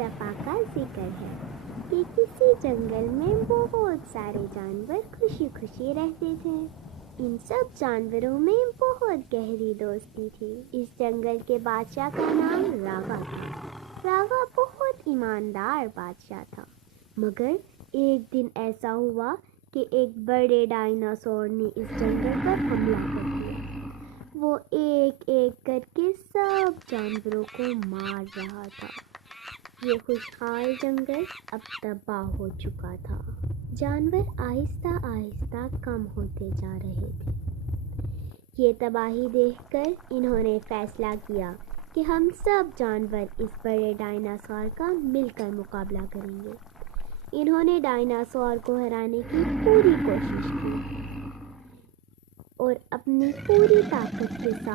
دفعہ کا ذکر ہے کہ کسی جنگل میں بہت سارے جانور خوشی خوشی رہتے تھے۔ ان سب جانوروں میں بہت گہری دوستی تھی۔ اس جنگل کے بادشاہ کا نام راوا تھا۔ راوا بہت ایماندار بادشاہ تھا، مگر ایک دن ایسا ہوا کہ ایک بڑے ڈائناسور نے اس جنگل پر حملہ کر دیا۔ وہ ایک ایک کر کے سب جانوروں کو مار رہا تھا۔ یہ خوشحال جنگل اب تباہ ہو چکا تھا۔ جانور آہستہ آہستہ کم ہوتے جا رہے تھے۔ یہ تباہی دیکھ کر انہوں نے فیصلہ کیا کہ ہم سب جانور اس بڑے ڈائناسور کا مل کر مقابلہ کریں گے۔ انہوں نے ڈائناسور کو ہرانے کی پوری کوشش کی اور اپنی پوری طاقت کے ساتھ